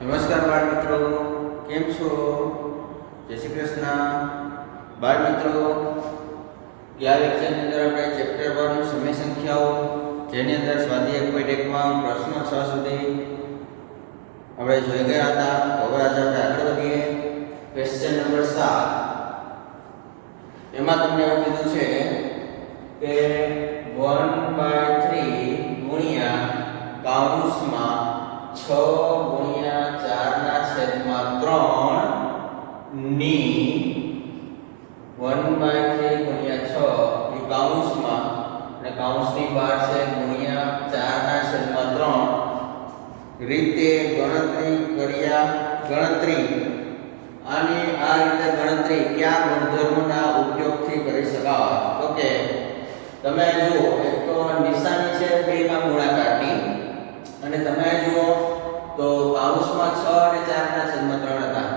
નમસ્કાર બાળ મિત્રો, કેમ છો? જય શ્રી કૃષ્ણ. બાળ મિત્રો, આ લેક્ચરની અંદર આપણે ચેપ્ટર 1 સમય સંખ્યાઓ, જેની અંદર સ્વાધ્યાય 1.1 માં પ્રશ્ન 6 સુધી આપણે જોઈ ગયા હતા. હવે આજે આપણે આગળ વધીએ. Question number 7. એમાં તમને એવું કીધું છે કે 1/3 ગુણ્યા કૌંસમાં 6 ગુણ્યા 4 ના છેદમાં 3 ની 1/3 ગુણ્યા 6 એ કૌંસમાં અને કૌંસની બહાર છે ગુણ્યા 4 ના છેદમાં 3 રીતે ગણતરી આની આ રીતે ગણતરી કયા ગુણધર્મોના ઉપયોગથી કરી શકાય? તો કે તમે જુઓ, એક તો નિશાની છે બેમાં ગુણાકારની, અને તમે જુઓ તો કૌંસમાં 6 અને 4 ના છેદમાં 3 હતા.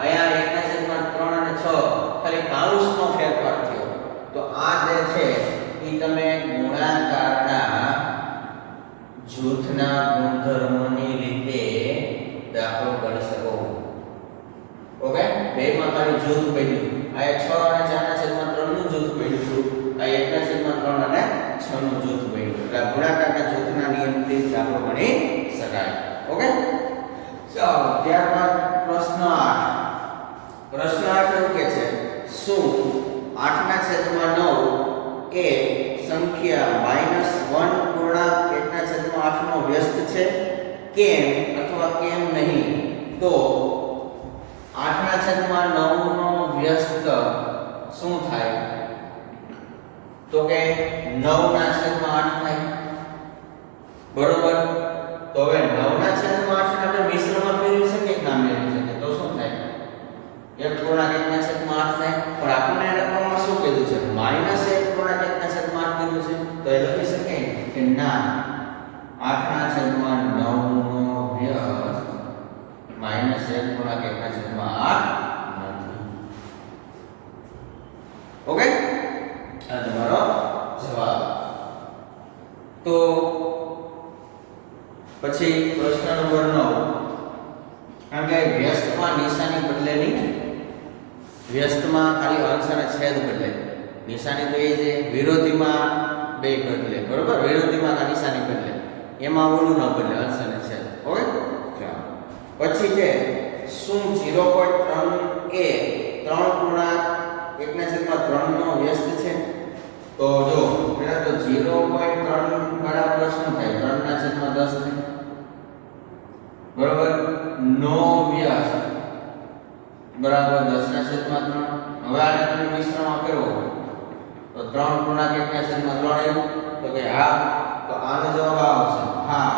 અહીંયા 1 ના છેદમાં 3 અને 6 ખાલી કૌંસનો ફેરફાર થયો. તો આ જે છે એ તમે ગુણાકારના જૂથના ગુણધર્મોની રીતે દાખલો કરી શકો. ઓકે, બેમાં ખાલી જૂથ બન્યું. આ 6 અને 4 ના છેદમાં 3 નું જૂથ બન્યું હતું. આ 1 ના છેદમાં 3 અને 6 નું જૂથ બન્યું. એટલે ગુણાકારના જૂથના નિયમથી દાખલો ગણી શકાય. ઓકે, ચાલો ત્યારબાદ પ્રશ્ન 8. પ્રશ્ન 8 એવું કહે છે, શું 8 ના છેદમાં 9 એ સંખ્યા -1 પૂર્ણાંક 1 ના છેદમાં 8 નો વ્યસ્ત છે? કેમ અથવા કેમ નહીં? તો 8 ના છેદમાં 9 નો વ્યસ્ત શું થાય? તો કે 9 ના છેદમાં 8 થાય. બરોબર. તો હવે 9 ના છેદમાં 8 ને આપણે મિશ્રમાં ફેરવી શકીએ કે ના ફેરવી શકીએ? તો શું થાય? 1 પૂર્ણાંક 1 ના છેદમાં 8 થાય. પણ આપણને રકમમાં શું કીધું છે? -1 પૂર્ણાંક 1 ના છેદમાં 8 કીધું છે. તો એ લખી શકાય કે ના, 8 ના છેદમાં 9 નો વ્યસ્ત -1 પૂર્ણાંક 1 ના છેદમાં 8 નથી. ઓકે, આ તમારો જવાબ. તો પછી પ્રશ્ન નંબર 9. કારણ કે વ્યસ્તમાં નિશાની બદલેલી ને, વ્યસ્તમાં ખાલી અંશ અને છેદ બદલે, નિશાની તો એ છે. વિરોધીમાં બે બદલે, બરોબર? વિરોધીમાં આ નિશાની બદલે, એમાં ઓલું ન બદલે, અંશ અને છેદ. ઓકે, ચાલો. પછી છે, શું 0.3 એ 3 પૂર્ણાંક 1 ના છેદમાં 3 નો વ્યસ્ત છે? તો જો પહેલા તો 0.3 બરાબર શું થાય? 3 ના છેદમાં 10 થાય. બરોબર. નો વ્યસ્ત બરાબર 10 ના છેદમાં 3. હવે આને તમે મિશ્રણમાં ફેરવો તો 3 પૂર્ણાંક 1 ના છેદમાં 3 આવ્યું. તો કે હા, તો આનો જવાબ આવશે હા,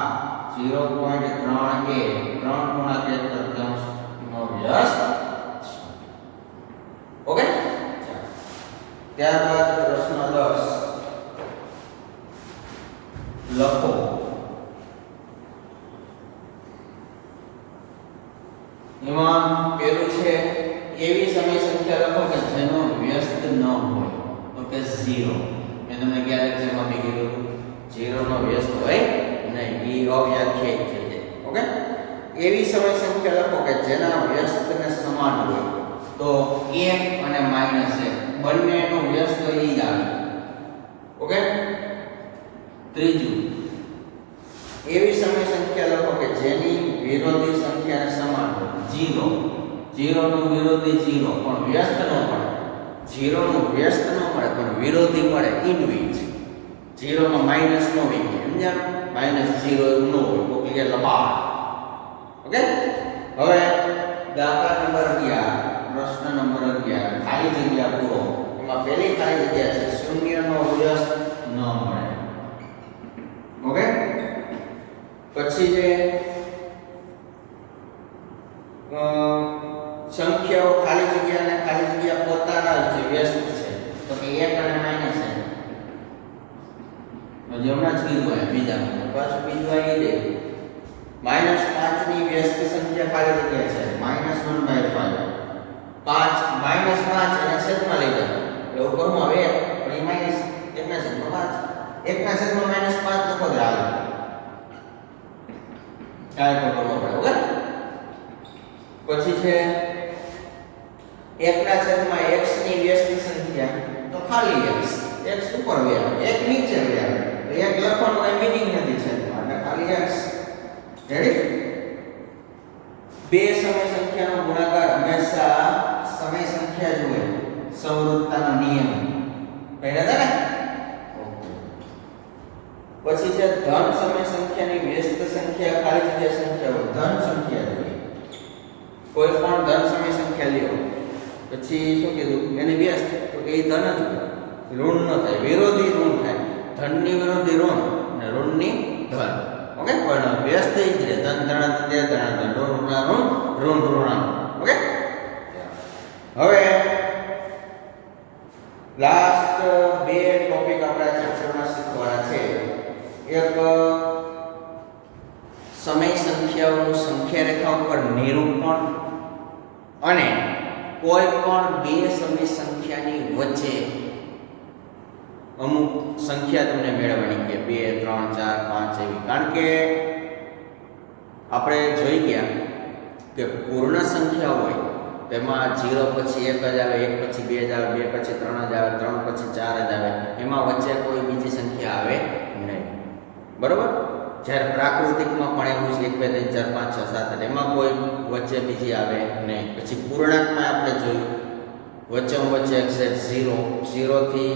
0.3 એ 3 પૂર્ણાંક 1 નો વ્યસ્ત. ઓકે, ત્યારબાદ પ્રશ્ન 10 લખો. એમાં પેલું છે, એવી સમય સંખ્યા લખો કે જેનો વ્યસ્ત ન હોય. તો કે 0. મેં તમને ગયા લેક્ચરમાં બી કીધું 0 નો વ્યસ્ત હોય નહીં, એ અવ્યાખ્યાયિત થઈ જાય. ઓકે, એવી સમય સંખ્યા લખો કે જેના વ્યસ્તને સમાન હોય. તો 1 અને -1 બંનેનો વ્યસ્ત ઈ જ આવે. ઓકે, ત્રીજું, એવી સમય સંખ્યા લખો કે જેની વિરોધી સંખ્યાને સમાન હોય. 0. 0 નું વિરોધી 0, પણ વ્યસ્ત ન મળે. 0 નું વ્યસ્ત ન મળે પણ વિરોધી મળે, ઇનવિચ. 0 માં માઈનસ ન હોય, સમજ્યા? -0 એવું ન હોય, તો કે લંબા. ઓકે, હવે દાખલા નંબર 11. પ્રશ્ન નંબર 11, ખાલી જગ્યા પૂરો. એમાં પહેલી ખાલી જગ્યા છે, શૂન્યનો વ્યસ્ત ન મળે. ઓકે, પછી છે સંખ્યાઓ ખાલી જગ્યા અને ખાલી જગ્યા પોતાના જે વ્યસ્ત છે. તો કે 1 અને -1. હમણાં જ કીધું હોય બીજા, પાછું બીજું આવી દે. -5 ની વ્યસ્ત સંખ્યા ખાલી જગ્યા છે, -1/5. 5 અને છેદમાં લઈ જાવ એટલે ઉપરમાં આવે, પણ એ -1 ના છેદમાં 5. 1 ના છેદમાં -5 લખો તો હાલે. કાંઈ ખોટું ન પડે. ઓકે, પછી છે 1/x ની વ્યસ્ત સંખ્યા, તો ખાલી x ઉપર વ્યા, 1 નીચે વ્યા, તો 1 લખવાનો કઈ મીનિંગ નથી છે, એટલે ખાલી x. રેડી? બે સમય સંખ્યાનો ગુણાકાર હંમેશા સમય સંખ્યા જ હોય, સંવૃત્તાનો નિયમ. પહેલા હતા ને? પછી છે ધન સમય સંખ્યાની વ્યસ્ત સંખ્યા ખાલી જગ્યા સંખ્યા હોય, ધન સંખ્યા જોઈએ. કોઈ પણ ધન સમય સંખ્યા લ્યો, પછી શું કીધું એને વ્યસ્ત, તો કે એ ધન જ હોય, ઋણ ન થાય, વિરોધી ઋણ થાય. ધનની વિરોધી ઋણ અને ઋણની ધન. ઓકે, પણ વ્યસ્ત થઈ જ રહે. ધન ધનાત્મક ધનાત્મક, ઋણ ઋણાનું ઋણ ઋણાનું. ઓકે, હવે લાસ્ટ બે ટોપિક આપણા ચેપ્ટરમાં શીખવાના છે. એક સમય સંખ્યાઓનું સંખ્યા રેખા ઉપર નિરૂપણ, અને કોઈ પણ બે સમય સંખ્યાની વચ્ચે અમુક સંખ્યા તમને મેળવવાની કે 2 3 4 5 એવી. કારણ કે આપણે જોઈ ગયા કે પૂર્ણ સંખ્યા હોય તેમાં 0 પછી 1 જ આવે, 1 પછી 2 જ આવે, 2 પછી 3 જ આવે, 3 પછી 4 જ આવે. એમાં વચ્ચે કોઈ બીજી સંખ્યા આવે નહીં. બરોબર? જ્યારે પ્રાકૃતિકમાં પણ એવું છે 1 2 3 4 5 6 7 એમાં કોઈ વચ્ચે બીજી આવે નહીં. પછી પૂર્ણાંકમાં આપણે જોયું વચ્ચે એક્ઝેક્ટ 0, 0 થી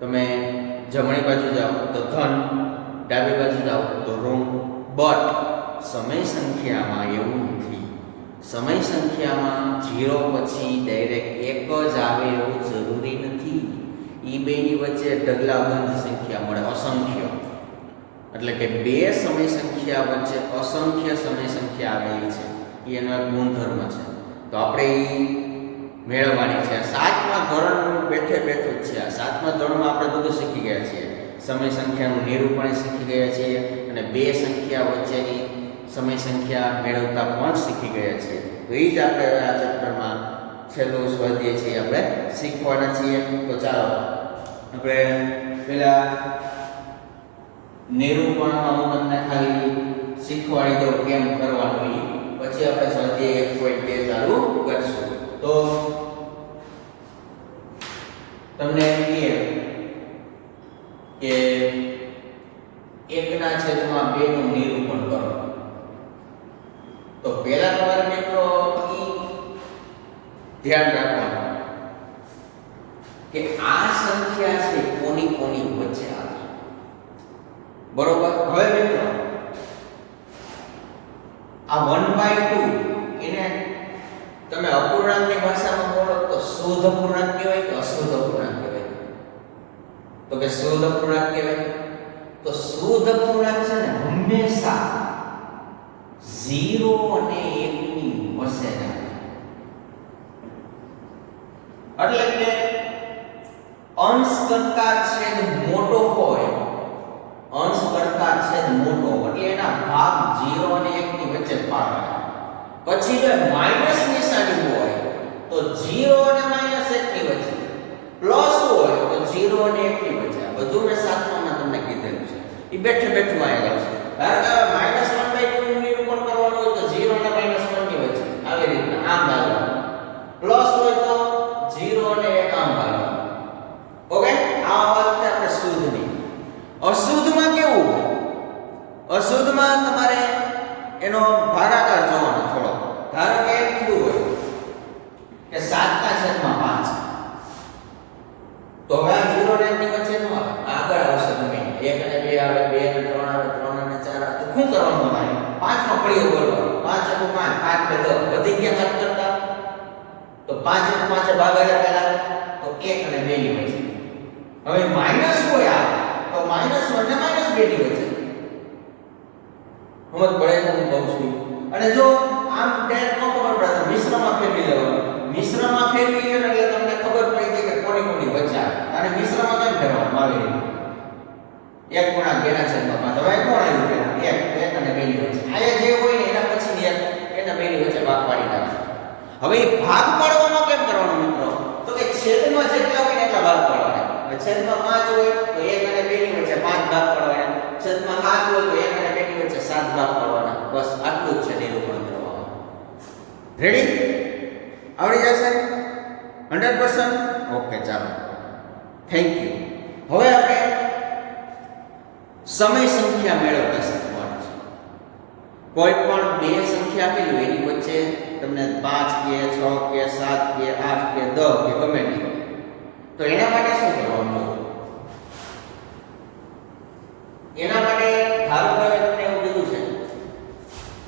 તમે જમણી બાજુ જાઓ તો ધન, ડાબી બાજુ જાઓ તો ઋણ. બટ સમય સંખ્યામાં એવું નથી. સમય સંખ્યામાં 0 પછી ડાયરેક્ટ 1 જ આવે એવું જરૂરી નથી. એ બેની વચ્ચે ઢગલાબંધ સંખ્યા મળે, અસંખ્ય. એટલે કે બે સમય સંખ્યા વચ્ચે અસંખ્ય સમય સંખ્યા આવેલી છે, એનો એક ગુણધર્મ છે. તો આપણે એ મેળવવાની છે. 7મા ધોરણનું બેઠું જ છે. આ 7મા ધોરણમાં આપણે બધું શીખી ગયા છીએ. સમય સંખ્યાનું નિરૂપણ શીખી ગયા છીએ, અને બે સંખ્યા વચ્ચેની સમય સંખ્યા મેળવતા પણ શીખી ગયા છીએ. તો એ જ આપણે આ ચેપ્ટરમાં છેલ્લું સ્વાધ્યાય છે આપણે શીખવાના છીએ. તો ચાલો આપણે પેલા નિરૂપણમાં હું તમને ખાલી શીખવાડી દઉં કેમ કરવાનું, પછી આપણે સ્વાધ્યાય 1.2 ચાલુ કરશું. તો તમને એમ કહે કે 1/2 નું નિરૂપણ કરો, તો પહેલા તમારે મિત્રો ધ્યાન રાખવાનું કે આ સંખ્યા છે કોની કોની વચ્ચે આવે. બરોબર? હવે મિત્રો આ 1/2 એને તમે અપૂર્ણાંકની ભાષામાં બોલો તો શુદ્ધ અપૂર્ણાંક કહેવાય કે અશુદ્ધ અપૂર્ણાંક કહેવાય? તો કે શુદ્ધ અપૂર્ણાંક કહેવાય. તો શુદ્ધ અપૂર્ણાંક છે ને હંમેશા 0 અને 1 ની વચ્ચે આવે. એટલે કે અંશ કરતા છેદ મોટો હોય, અંશ કરતા છેદ મોટો એટલે એના ભાગ 0 અને 1 ની વચ્ચે પાડવાના. પછી જો માઈનસ નિશાની હોય તો 0 અને -1 ની વચ્ચે, પ્લસ હોય તો 0 અને 1 ની વચ્ચે. આ બધું મેં 7માં તમને કીધેલું છે. એ બેઠું આયેલા છે. -1/2 નું નિરૂપણ કરવાનું હોય તો 0 અને -1 ની વચ્ચે આવી રીતના આમ ભાગવાનું. પ્લસ હોય તો 0 અને 1 આમ ભાગવાનું. ઓકે, આ વાત છે આપણે શુદ્ધની. અશુદ્ધમાં કેવું હોય? અશુદ્ધમાં તમારે એનો ભાગાકાર જોવાનો થોડો. ધારો કે એમ કીધું હોય કે 7/5, તો હવે 0 અને 1 ની વચ્ચે ન આવે, આગળ આવશે. તમે 1 અને 2 આવે, 2 અને 3 આવે, 3 અને 4 આવે, તો શું કરવાનું તમારે? 5 નો ફળિયો બોલવાનો. 5 × 5 5 = 10 વધી ગયા 7 કરતા. તો 5 × 5 ભાગાકાર પહેલા તો 1 અને 2 ની વચ્ચે. હવે માઈનસ હોય આ તો -1 અને -2 ની વચ્ચે. સમજ પડે તો હું કહું છું. અને જો આમ ડાયરેક્ટ ન ખબર પડે તો મિશ્રમાં ફેરવી લેવાનું. મિશ્રમાં ફેરવી લ્યો એટલે તમને ખબર પડી જાય કે કોની કોની વચ્ચે આવે. અને મિશ્રમાં કેમ ફેરવાનું આવે? 1 × 2/5. હવે કોણ આવ્યું પેલા? 1 અને 2 ની વચ્ચે. આ જે હોય ને એના પછી એના 2 ની વચ્ચે ભાગ પાડી નાખો. હવે એ ભાગ પાડવાનો કેમ કરવાનો મિત્રો? તો કે છેદમાં જેટલા હોય ને એટલા ભાગ પાડવાના. છેદમાં 5 હોય તો 1 અને 2 ની વચ્ચે 5 ભાગ પાડવાના. છેદમાં 7 હોય તો 1 અને 2 ની વચ્ચે 7 ભાગ પાડવાના. બસ આટલું જ છે નિરૂપણ કરવાનું. રેડી? આવડી જશે 100%? ઓકે, ચાલો, થેન્ક યુ. હવે આપણે સમય સંખ્યા મેળવતા શીખવાનું છે. કોઈ પણ બે સંખ્યા આપેલી હોય એની વચ્ચે તમને 5 કે 6 કે 7 કે 8 કે 10 કે ગમે તે, તો એના માટે શું કરવાનું? એના માટે ધારો કે તમને એવું કીધું છે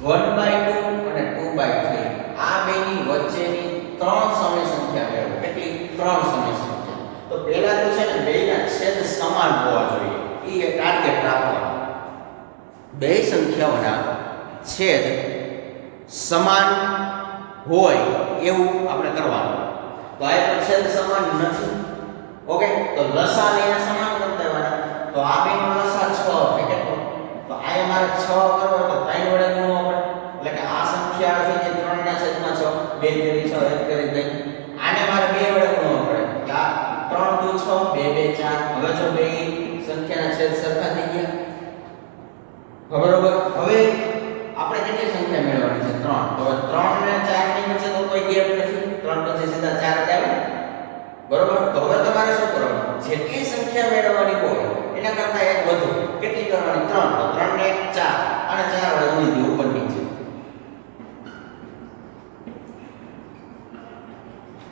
1/2 અને 2/3 આ બેની વચ્ચેની ત્રણ સમય સંખ્યા મેળવો. કેટલી? ત્રણ સમય સંખ્યા. તો પહેલા તો છે ને બેના છેદ સમાન હોવા જોઈએ, એ ટાર્ગેટ રાખવાનો. બે સંખ્યાઓના છેદ સમાન હોય એવું આપણે કરવાનું. તો આ તો છેદ સમાન નથી. ઓકે, તો લસા લઈને સમાન કરી દેવાના. તો આ બેનો લસા 6 થાય. કેટલો? તો આ મારે 6 કરવો તો 3 વડે ગુણવો પડે. એટલે કે આ સંખ્યા છે જે 3 ના છેદમાં 6, 2 તેરી 6, 1 તેરી 3. આને મારે 2 વડે ગુણવો પડે. એટલે આ 3 દુ 6, 2 2 4. હવે જો બે સંખ્યાના છેદ સરખા થઈ ગયા. બરોબર. હવે આપણે કેટલી સંખ્યા મેળવવાની છે? 3. તો 3 ને 4 ની વચ્ચે તો કોઈ ગેપ નથી. 3 પછી સીધા 4 જ આવે. બરોબર. તો હવે તમારે શું કરવાનું? જેટલી સંખ્યા મેળવવાની હોય એના કરતા એક વધુ. કેટલી કરવાની? 3. તો 3 ને 1 4 અને 4 વડે ગુણી દો ઉપર નીચે.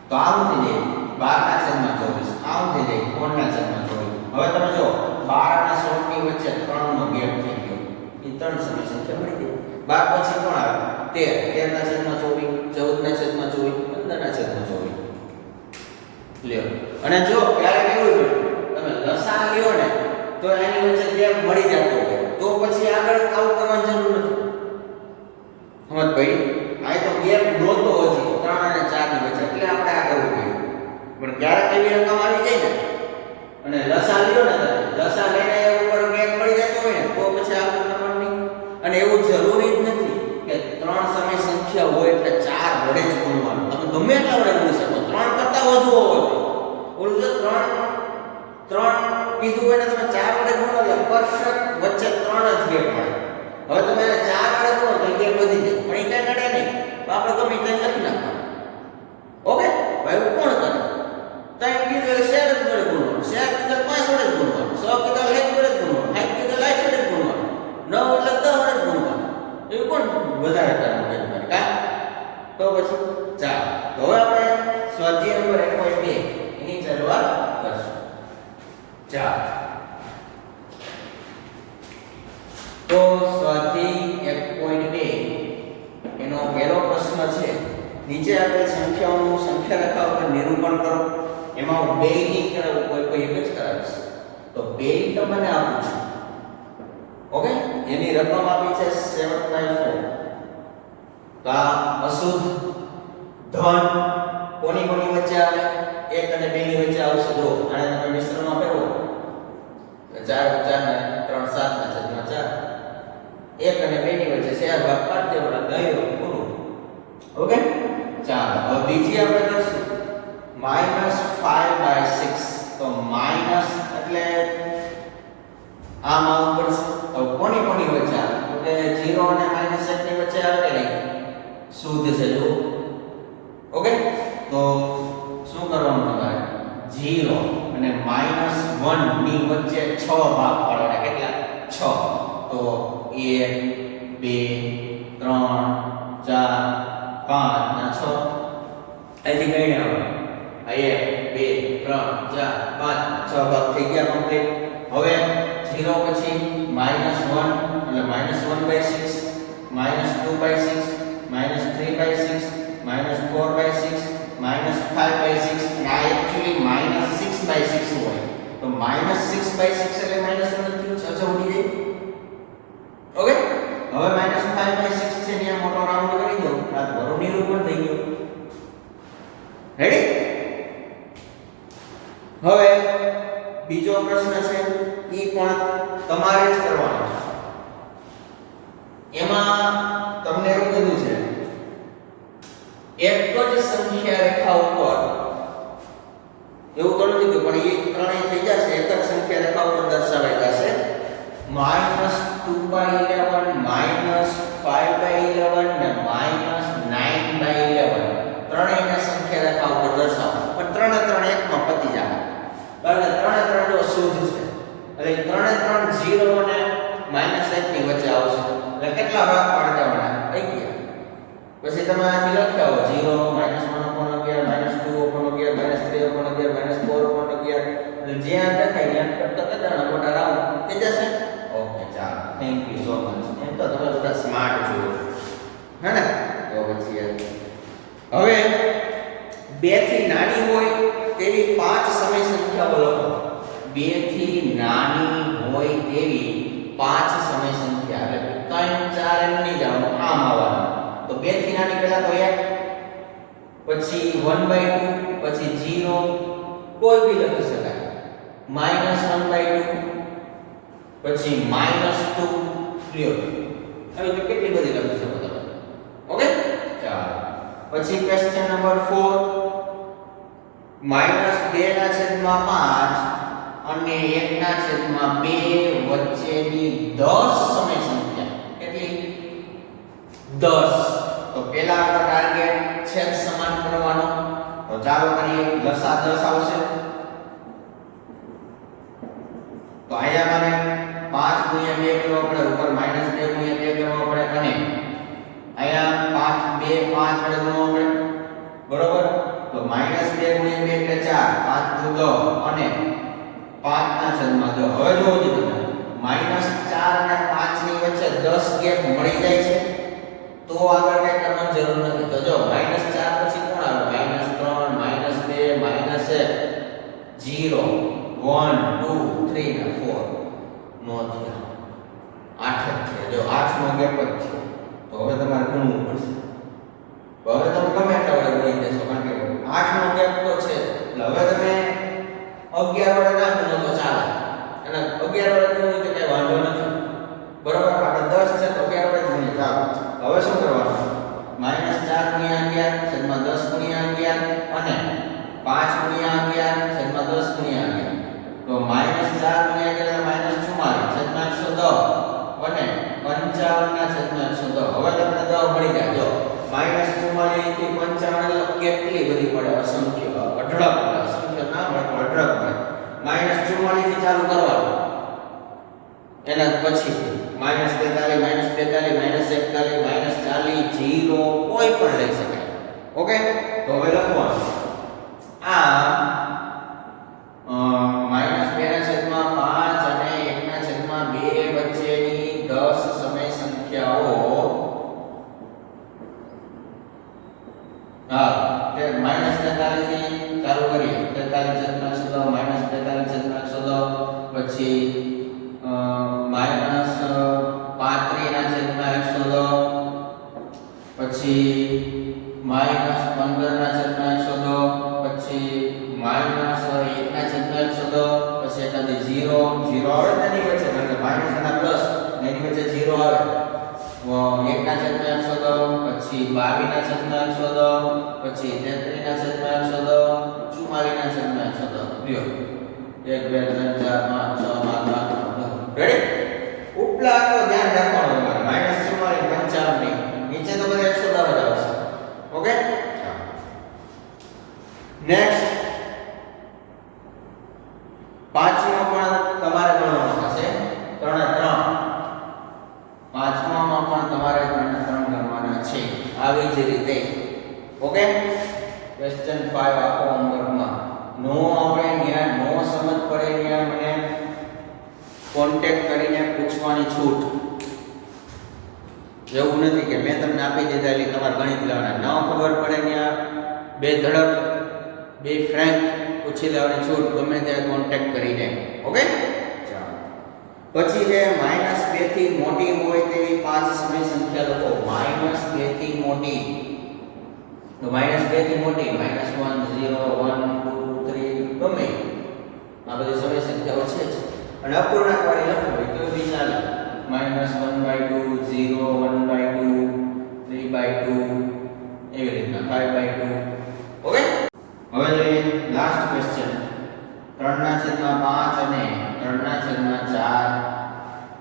તો આમ થઈ જાય 12/24. આમ થઈ જાય 13/24. હવે તમે જો 12 અને 16 ની વચ્ચે 3 નો ગેપ થઈ ગયો. એ ત્રણ સમય સંખ્યા મળી ગઈ. 12 પછી કોણ આવે? 13. 13/24, 14/24, 15/24. લ્યો. અને જો ક્યારેક એવું હોય તમે લસા લ્યો ને તો એની વચ્ચે ગેપ મળી જતો હોય તો પછી આગળ આવું કરવાની જરૂર નથી. સમજ પડી? આ તો ગેપ નહોતો હજી 3 અને 4 ની વચ્ચે, એટલે આપણે આ કરવું પડ્યું. પણ ક્યારેક એવી રકમ આવી જાય ને અને લસા લ્યો ને તમે લસા લઈને ઉપર ગેપ મળી જતો હોય ને તો પછી આગળ કરવાનું નહીં. અને એવું જરૂરી જ નથી કે 3 સમય સંખ્યા હોય એટલે 4 વડે જ ગુણવાનું. તમે ગમે એટલા વડે ગુણી શકો. 3 કરતા વધુ હોવો જોઈએ. ઓલું જો 3 કીધું હોય ને તમે 4 વડે ગુણો એટલે પરફેક્ટ વચ્ચે 3 જ ગેપ મળે. હવે તમે એને 4 વડે ગુણો તો ગેપ વધી જાય. પણ એ કઈ નડે નહીં. તો આપણે ગમે તે લખી નાખવાનું. ઓકે? ભાઈ એવું કોણ કરે? 3 કીધું એટલે શેર જ વડે ગુણવાનું. શેર કીધું 5 વડે જ ગુણવાનું. 100 કીધું 60 વડે જ ગુણવાનું. 60 કીધું 60 વડે જ ગુણવાનું. 9 એટલે 10 વડે જ ગુણવાનું. એવું કોણ વધારે કરે મગજ મારી? કા? તો પછી ચાલો. તો હવે આપણે સ્વાધ્યાય નંબર 1.2 એની શરૂઆત કરશું. ચાલો. તો સ્વાધ્યાય 1.2 એનો પહેલો પ્રશ્ન છે નીચે આપેલ સંખ્યાઓનું સંખ્યા રેખા ઉપર નિરૂપણ કરો. એમાં હું બે ની કરાવું, કોઈ એક જ કરાવીશ. તો બે ની તમને આપું છું. ઓકે? એની રકમ આપી છે 7/4. તો આ અશુદ્ધ ધન કોની કોની વચ્ચે આવે? 1 અને 2 ની વચ્ચે આવશે. જો આને તમે મિશ્રણમાં ફેરવો 4 4 ને 3 7 ના છેદમાં 4. 1 અને 2 ની વચ્ચે શેર ભાગ પાડી દેવાનો. ગયો પૂરું. ઓકે? ચાલો. હવે બીજી આપણે કરશું -5/6. તો માઈનસ એટલે આમ આવું પડશે. હવે કોની કોની વચ્ચે આવે? તો કે 0 અને -1 ની વચ્ચે આવે કે નહીં? શુદ્ધ છે જો. ઓકે? તો શું કરવાનું તમારે? 0 અને -1 ની વચ્ચે 6 ભાગ પાડવાના. કેટલા? 6. તો 1 2 3 4 5 ના 6. અહીંથી કઈ આવે? 1 2 3 4 5 6 ભાગ થઈ ગયા કમ્પ્લીટ. હવે 0 પછી -1 એટલે -1/6, -2/6, -3/6, -4/6, -5/6. અને આ એક્ચ્યુઅલી -6/6 હોય. તો -6/6 એટલે -1 થયું. 6 6 ઉડી જાય. ઓકે? હવે -5/6 છે ને મોટો રાઉન્ડ કરી દો. આ તો બરો નિરૂપણ થઈ ગયું. રેડી? હવે બીજો પ્રશ્ન છે ઈ પણ તમારે જ કરવાનો છે. એમાં તમને એવું કીધું છે એક જ સંખ્યા રેખા ઉપર, એવું તો નથી પણ એ ત્રણેય થઈ જશે. એક જ સંખ્યા રેખા ઉપર દર્શાવેલા છે -2/11, -5/11 ને -9/11. કેટલા ભાગ પાડી દેવાના 11 પછી તમે આથી લખાવો 0 -1/11 -2/11 -3/11 -4/11 એટલે જ્યાં દેખાય ત્યાં કરતા કેટલા મોટા રાઉન્ડ થઈ જશે ઓકે ચાલો થેન્ક યુ સો મચ એમ તો તમે બધા સ્માર્ટ છો હે ને તો પછી હવે 2 થી નાની હોય તેવી 5 સમય સંખ્યાઓ લખો 2 થી નાની હોય તેવી 5 સમય સંખ્યા એટલે 3 4 એમ નહીં જાવ આમ આવવાનું તો 2 થી નાની પહેલા તો 1 પછી 1/2 પછી 0 કોઈ બી લખી શકાય -1/2 પછી -2 લ્યો હવે તો કેટલી બધી લખી શકો તમે ઓકે ચાલો પછી ક્વેશ્ચન નંબર 4 -2/5 અને 1/2 વચ્ચેની 10 સમય સંખ્યા કેટલી 10 તો પહેલા આપણો ટાર્ગેટ છેદ સમાન કરવાનો તો ચાલો કરીએ લસા 10 આવશે તો અહીંયા મને 5 * 2 કરવો પડે ઉપર -2 * 2 કરવો પડે અને અહીંયા 5 2 5 વડે ગુણવો પડે બરોબર તો -2 * 2 એટલે 4 5 * 10 અને 5/10 હવે જોવો છો તમે -4 અને 5 ની વચ્ચે 10 ગેપ મળી જાય છે તો આગળ કઈ કરવાની જરૂર નથી તો જો -4 પછી કોણ આવે -3 -2 -1 0 1 2 3 અને 4 નો થયા 8 જ છે જો 8 નો ગેપ જ છે તો હવે તમારે ગણવું પડશે હવે તમે ગમે એટલા વડે ગણી દેશો કારણ કે 8 નો ગેપ તો છે એટલે હવે તમે 11 વડે ના ગણો તો ચાલે અને 11 વડે ગણવું તો કઈ વાંધો નથી બરોબર આપણે 10 છે તો 11 વડે ગણીએ ચાલો હવે શું કરવાનું -4 * 11 છેદમાં 10 * 11 અને 5 * 11 છેદમાં 10 * 11 તો -4 * 11 એટલે -44 છેદમાં 110 અને 55 છેદમાં 110 હવે તમને 10 મળી જાય જો -44 થી 55 એટલે કેટલી બધી પડે અસંખ્ય અઢળક પડે અસંખ્ય ના મળે પણ અઢળક પડે -44 થી ચાલુ કરવાનું એના પછી -43 -42 -41 0 કોઈ પણ લઈ શકાય ઓકે તો હવે લખવાનું આ -2/5 અને 1/2 વચ્ચેની 10 સમય સંખ્યાઓ હા તે -43 થી ચાલુ કરીએ 43/110 -43/110 પછી -35/110 પછી -15/110 પછી -1/110 પછી એકાદી 0 આવે તેની વચ્ચે એટલે માઈનસ અને પ્લસ એની વચ્ચે 0 આવે 1/110 પછી 22/110 પછી 33/110 44/110 લ્યો 1 2 3 4 5 6 7 8 9 રેડી ઉપલા તો ધ્યાન રાખવાનું તમારે -44 55 ની નીચે તો બધા 110 જ આવશે ઓકે નેક્સ્ટ પાંચમો પણ તમારે ગણવાનો થશે 3 પાંચમામાં પણ તમારે 3 ગણવાના છે આવી જ રીતે ઓકે ક્વેશ્ચન 5 આખો હોમવર્કમાં નો આપણે ત્યાં નો સમજ પડે ત્યાં મને કોન્ટેક્ટ કરીને પૂછવાની છૂટ એવું નથી કે મેં તમને આપી દીધા એટલે તમારે ગણિત લેવાના ન ખબર પડે ત્યાં બે ધડક બે ફ્રેન્ક પૂછી લેવાની છૂટ ગમે ત્યાં કોન્ટેક્ટ કરીને ઓકે ચાલો પછી છે -2 થી મોટી હોય તેવી 5 સમય સંખ્યા લખો -2 થી મોટી તો -2 થી મોટી -1 0 1 2 3 ગમે આ બધી સમય સંખ્યાઓ છે જ અને અપૂર્ણાંક વાળી લખવી તો બી ચાલે -1/2 0 1/2 3/2 એવી રીતના 5/2 ઓકે હવે જોઈએ લાસ્ટ ક્વેશ્ચન 3/5 અને 3/4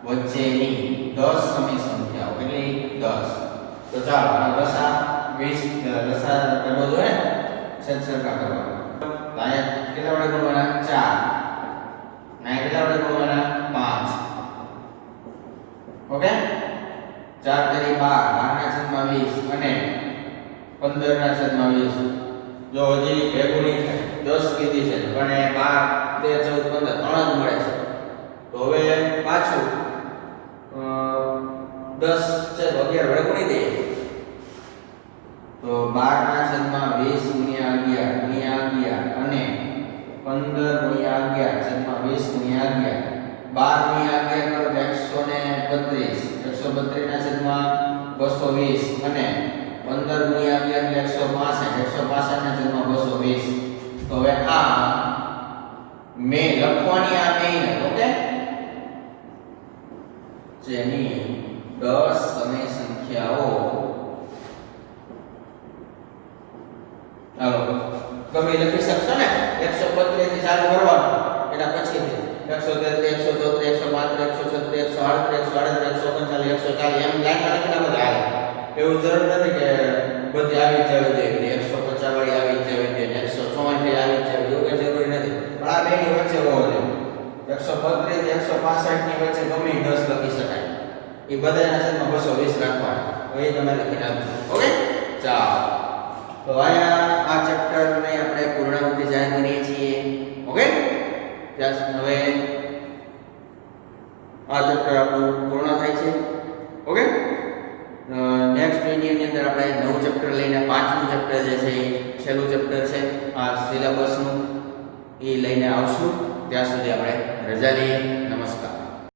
વચ્ચેની 10 સમય સંખ્યાઓ એટલે 10 તો ચાલો આ લસા 20 લસા કરવો જોઈએ છેદ સરખા કરવાનો અહીંયા કેટલા વડે ગુણવાના 4 ના કેટલા વડે ગુણવાના 5 ઓકે 4 તેરી 12 12/20 અને 15/20. જો હજી ભેગું નહીં થાય 10 કીધી છે પણ એ 12 13 14 15 3 જ મળે છે. તો હવે પાછું 10 છે તો 11 વડે ગુણી દઈએ. તો 12/20 ગુણ્યા 11 ગુણ્યા 11 અને 15 ગુણ્યા 11 છેદમાં 20 ગુણ્યા 11. 12 ગુણ્યા 11 કરો તો 132 ના છેદમાં 220 અને 15 ગુણ્યા 11 એટલે 165 ના છેદમાં 220. તો હવે આ મે લખવાની આ મેઇન ઓકે જેની 10 સમય સંખ્યાઓ હાલો ગમે લખી શકશો ને 132 થી ચાલુ કરવાનું એના પછી 133 134 135 136 137 138 139 140 એમ લાઈનમાં લખીને બધા આવે. એવું જરૂર નથી કે બધી આવી જ જવી જોઈએ 150 વાળી આવી જ જવી જોઈએ 164 આવી જ જવી એવું કઈ જરૂરી નથી. પણ આ બેની વચ્ચે હોવો જોઈએ 132 165 ની વચ્ચે ગમે 10 લખી શકાય. એ બધાના છેદમાં 220 રાખવાના. તો એ તમે લખી નાખજો ઓકે. ચાલો તો અહીંયા આ ચેપ્ટર ને આપણે પૂર્ણાહુતિ જાહેર કરીએ છીએ ઓકે. ત્યાં હવે આ ચેપ્ટર આપણું પૂર્ણ થાય છે ઓકે. નેક્સ્ટ વિડિયોની અંદર આપણે નવું ચેપ્ટર લઈને પાંચમું ચેપ્ટર જે છે એ છેલ્લું ચેપ્ટર છે આ સિલેબસનું એ લઈને આવશું. ત્યાં સુધી આપણે રજા લઈએ.